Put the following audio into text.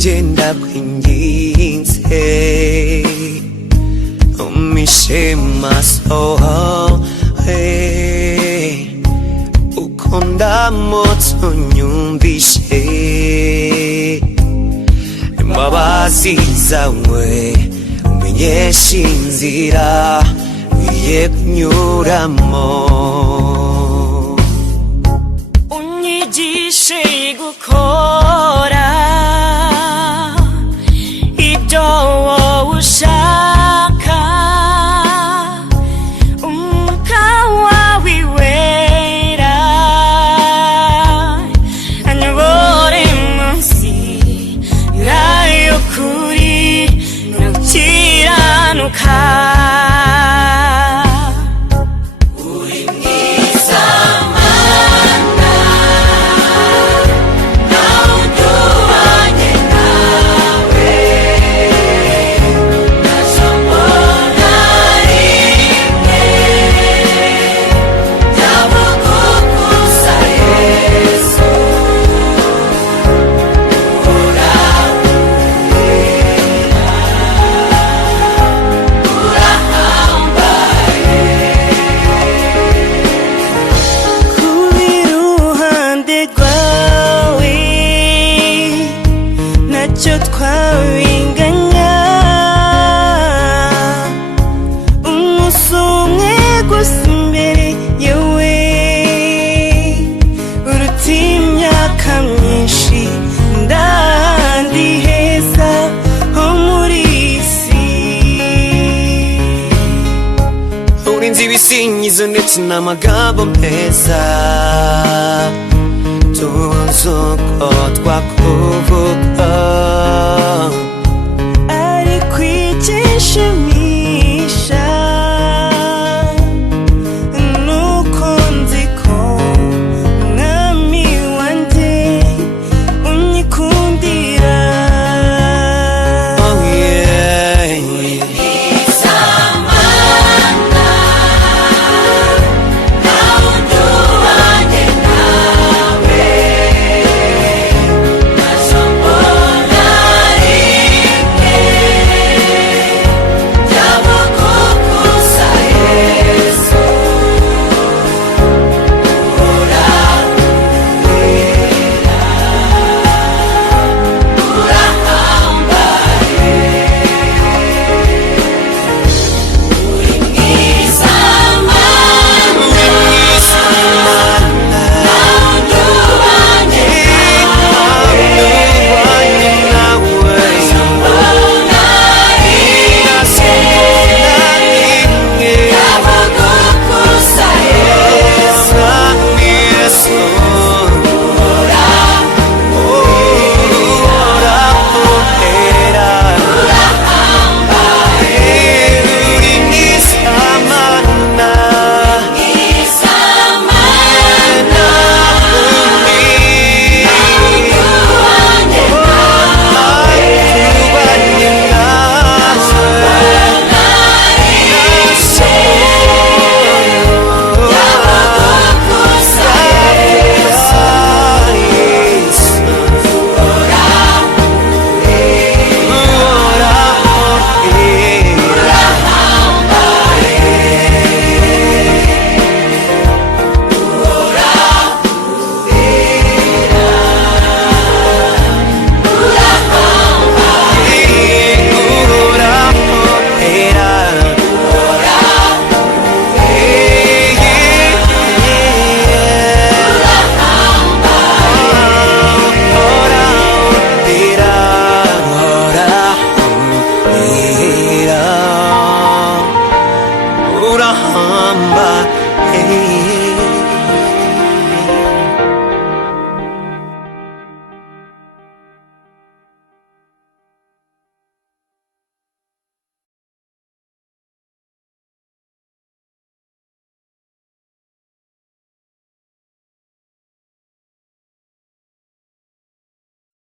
Jenda kwinginze umishe maso ukunda moto nyumvishe imbabazi zawe umenyesha inzira wiye kunyuramo unyigishe gukora ushaka umwuka wawe wera anyobore munsi y'ukuri no gukiranuka. Twabinganya umusumwe gusa imbere yewe uruta imyaka myinshi ndandi heza ho muri isi urinzi ibisingizo ndetse n'amagambo meza tuzi uko twakuvuga ari kwigishimisha nuko nzi ko mwami wanjye unyikundira. urahamba